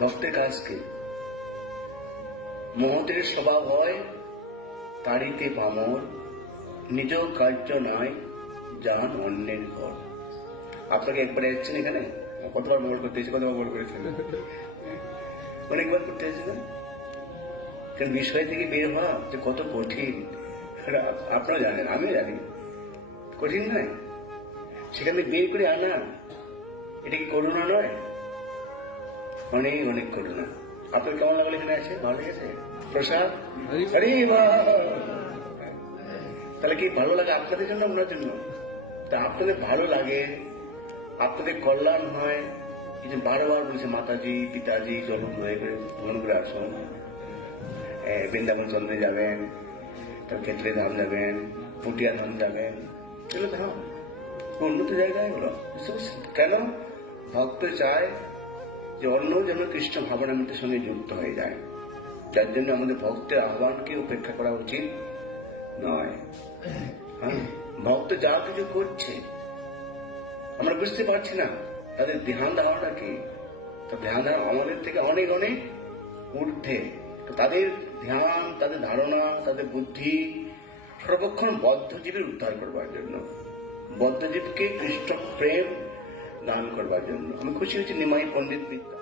ভক্তের কাজ কি? মহতের স্বভাব হয় তাড়িতে পামর, নিজ কার্য নয় যান অন্যের ঘর। আপনাকে একবার এসেছেন এখানে? কতবার মঙ্গল করতে এসেছে? কতবার মঙ্গল করেছেন? অনেকবার করতে এসেছেন। কারণ বিষয় থেকে বের হওয়া যে কত কঠিন আপনারা জানেন, আমিও জানি, কঠিন নয়। সেখানে বের করে আনা, এটা কি করুণা নয়? অনেক অনেক করুণা। আপনার কেমন লাগলো এখানে আছে? ভালো লেগেছে? প্রসাদ? আরে তাহলে কি ভালো লাগে আপনাদের জন্য, ওনার জন্য? তা আপনাদের ভালো লাগে, আপনাদের কল্যাণ হয়, এই যে বারবার বলছে মাতাজি পিতাজি চলুন হয়ে করে মনে করে আসুন, বৃন্দাবন চন্দ্রে যাবেন, তার ক্ষেত্রে ধাম যাবেন, পুটিয়া ধাম যাবেন, এগুলো ধাম উন্নত জায়গায় হলো। কেন? ভক্ত চায় যে অন্য যেন কৃষ্ণ ভাবনামৃতের সঙ্গে যুক্ত হয়ে যায়, যার জন্য আমাদের ভক্তের আহ্বানকে উপেক্ষা করা উচিত নয়। ভক্ত যা কিছু করছে আমরা বুঝতে পারছি না, তাদের ধ্যান ধারণা কি? ধ্যান ধারণা আমাদের থেকে অনেক অনেক ঊর্ধ্বে। তাদের ধ্যান, তাদের ধারণা, তাদের বুদ্ধি সর্বক্ষণ বদ্ধজীবের উদ্ধার করবার জন্য, বদ্ধজীবকে কৃষ্ণ প্রেম দান করবার জন্য। আমি খুশি হয়েছি নিমাই পণ্ডিত বিদ্যা